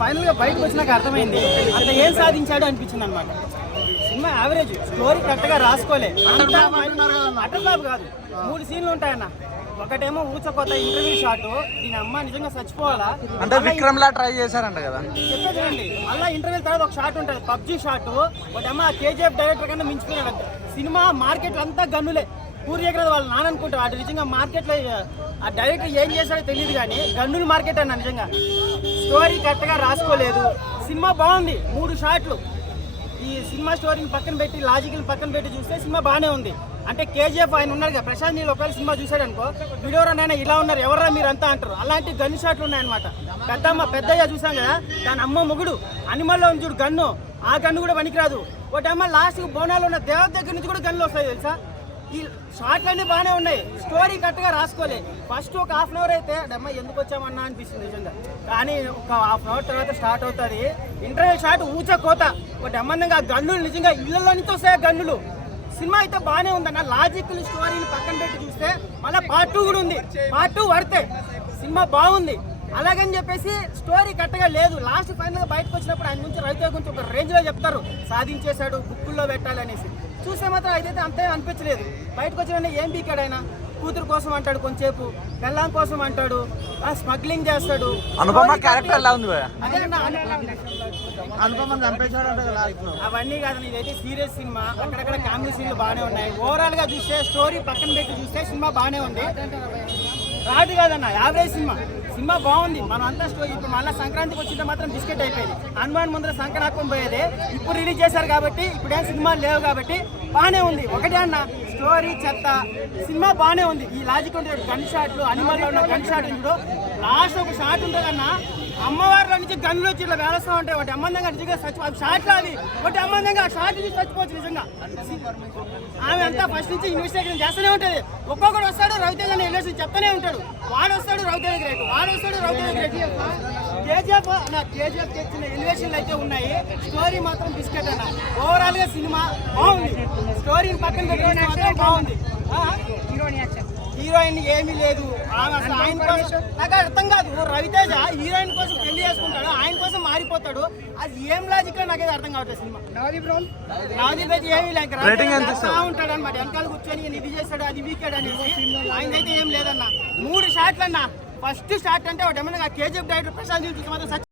ఫైనల్గా బయటకు వచ్చినాక అర్థమైంది. అంత ఏం సాధించాడు అనిపించింది అనమాట సినిమా యావరేజ్ స్టోరీ కరెక్ట్గా రాసుకోలే. అంతా అటర్ ఫ్లాప్ కాదు మూడు సీన్లు ఉంటాయన్న. ఒకటేమో ఊచకొత్త ఇంటర్వ్యూ షాట్ దీని అమ్మ నిజంగా చచ్చిపోవాలా? అంటే విక్రమ్ లా ట్రై చేశారంట కదా. చెప్పే చూడండి. మళ్ళీ ఇంటర్వ్యూ తర్వాత ఒక షాట్ ఉంటుంది. పబ్జీ షాట్ ఒకటేమో కేజీఎఫ్ డైరెక్టర్ కన్నా మించిపోయినాడు సినిమా మార్కెట్ అంతా గన్నులే పూరి దగ్గర వాళ్ళు నాన్న అనుకుంటారు అటు నిజంగా మార్కెట్లో ఆ డైరెక్టర్ ఏం చేశాడో తెలియదు కానీ గన్నుల మార్కెట్ అన్న నిజంగా. స్టోరీ కరెక్ట్గా రాసుకోలేదు. సినిమా బాగుంది మూడు షాట్లు. ఈ సినిమా స్టోరీని పక్కన పెట్టి లాజికల్ పక్కన పెట్టి చూస్తే సినిమా బాగానే ఉంది. అంటే కేజీఎఫ్ ఆయన ఉన్నారు కదా ప్రశాంత్ నీళ్ళు ఒకవేళ సినిమా చూశాడు అనుకో వీడియోలోనైనా ఇలా ఉన్నారు ఎవరా మీరు అంతా అంటారు. అలాంటి గన్ షాట్లు ఉన్నాయన్నమాట. పెద్దమ్మ పెద్దయ్య చూసాం కదా దాని అమ్మ మొగుడు అనిమల్లో ఉంది చూడు గన్ను. ఆ గన్ను కూడా పనికిరాదు. ఒకటి అమ్మ లాస్ట్ బోనాలు ఉన్న దేవత దగ్గర నుంచి కూడా గన్నులు వస్తాయి తెలుసా? ఈ షార్ట్లన్నీ బాగానే ఉన్నాయి. స్టోరీ కరెక్ట్గా రాసుకోలే. ఫస్ట్ ఒక హాఫ్ అన్ అవర్ అయితే అమ్మ ఎందుకు వచ్చామన్నా? అనిపిస్తుంది నిజంగా. కానీ ఒక హాఫ్ అన్ అవర్ తర్వాత స్టార్ట్ అవుతుంది. ఇంటర్వ్యూ షార్ట్ ఊచ కోత. ఒక అమ్మందంగా గన్నులు నిజంగా ఇళ్ళలో నుంచి వస్తాయి గన్నులు సినిమా అయితే బాగానే ఉందన్న లాజికల్ స్టోరీని పక్కన పెట్టి చూస్తే మళ్ళీ పార్ట్ టూ కూడా ఉంది. పార్ట్ టూ పడితే సినిమా బాగుంది. అలాగని చెప్పేసి స్టోరీ కరెక్ట్గా లేదు. లాస్ట్ ఫైనల్గా బయటకు వచ్చినప్పుడు ఆయన గురించి రైతు గురించి ఒక రేంజ్లో చెప్తారు. సాధించేశాడు బుక్కుల్లో పెట్టాలనేసి. చూస్తే మాత్రం అయితే అంతే అనిపించలేదు. బయటకు వచ్చిన ఏం బీకాడు ఆయన కూతురు కోసం అంటాడు కొంచెంసేపు బెల్లం కోసం అంటాడు ఆ స్మగ్లింగ్ చేస్తాడు. అనుపమ క్యారెక్టర్ ఎలా ఉంది అవన్నీ కాదు ఇదైతే సీరియస్ సినిమా అక్కడక్కడ కామెడీ సీన్లు బాగానే ఉన్నాయి. ఓవరాల్గా చూస్తే స్టోరీ పక్కన పెట్టి చూస్తే సినిమా బాగానే ఉంది. రాదు కాదన్న యావరేజ్ సినిమా సినిమా బాగుంది. మనం అంతా స్టోరీ ఇప్పుడు మళ్ళీ సంక్రాంతికి వచ్చింటే మాత్రం బిస్కెట్ అయిపోయింది. హనుమాన్ ముందర సంక్రాంతి పోయేదే. ఇప్పుడు రిలీజ్ చేశారు కాబట్టి ఇప్పుడేం సినిమాలు లేవు కాబట్టి బాగానే ఉంది. ఒకటే అన్న స్టోరీ చెత్త సినిమా బాగానే ఉంది. ఈ లాజిక్ ఉంటుంది గన్ షాట్లు అనిమల్లో ఉన్న గన్ షాట్ ఇప్పుడు లాస్ట్ ఒక షాట్ ఉంటుందన్న అమ్మవారిలో నుంచి గన్నులు వచ్చి ఇట్లా వేలస్తా ఉంటాయి. ఒకటి అమ్మందంగా నిజంగా చచ్చిపో షార్ట్ షాట్లు అవి ఒకటి అమ్మందంగా ఆ షాట్ నుంచి చచ్చిపోవచ్చు నిజంగా. ఆమె అంతా ఫస్ట్ నుంచి ఇన్వెస్టిగేషన్ చేస్తూనే ఉంటుంది. ఒక్కొక్కడు వస్తాడు రవితేజ అని వెళ్ళేసి చెప్తానే ఉంటాడు. వాడు వస్తాడు రవితేజ గ్రేట్. వాడు వస్తాడు రవితేజ గ్రేట్. కేజీఎఫ్ నా కేజీఎఫ్ తెచ్చిన ఎలివేషన్లు అయితే ఉన్నాయి. స్టోరీ మాత్రం బిస్కెట్ అన్న. ఓవరాల్గా సినిమా బాగుంది. స్టోరీని పక్కన పెట్టి మాత్రం బాగుంది. హీరోయిన్ ఏమీ లేదు. ఆమె అసలు ఆయన కోసం నాకు అర్థం కాదు. రవితేజ హీరోయిన్ కోసం పెళ్ళి చేసుకుంటాడు ఆయన కోసం మారిపోతాడు. అది ఏం లాజిక్ నాకైతే అర్థం కావట్లేదు సినిమా. అయితే ఏమీ లేక? ఉంటాడు అనమాట వెనకాల కూర్చొని ఇది చేస్తాడు అది వీకాడు అనేసి. ఆయన అయితే ఏం లేదన్న. మూడు షాట్లు అన్న ఫస్ట్ షాట్ అంటే ఒకటి ఏమన్నా కేజీఎఫ్ డైరెక్టర్ ప్రశాంత్ చూసి మాత్రం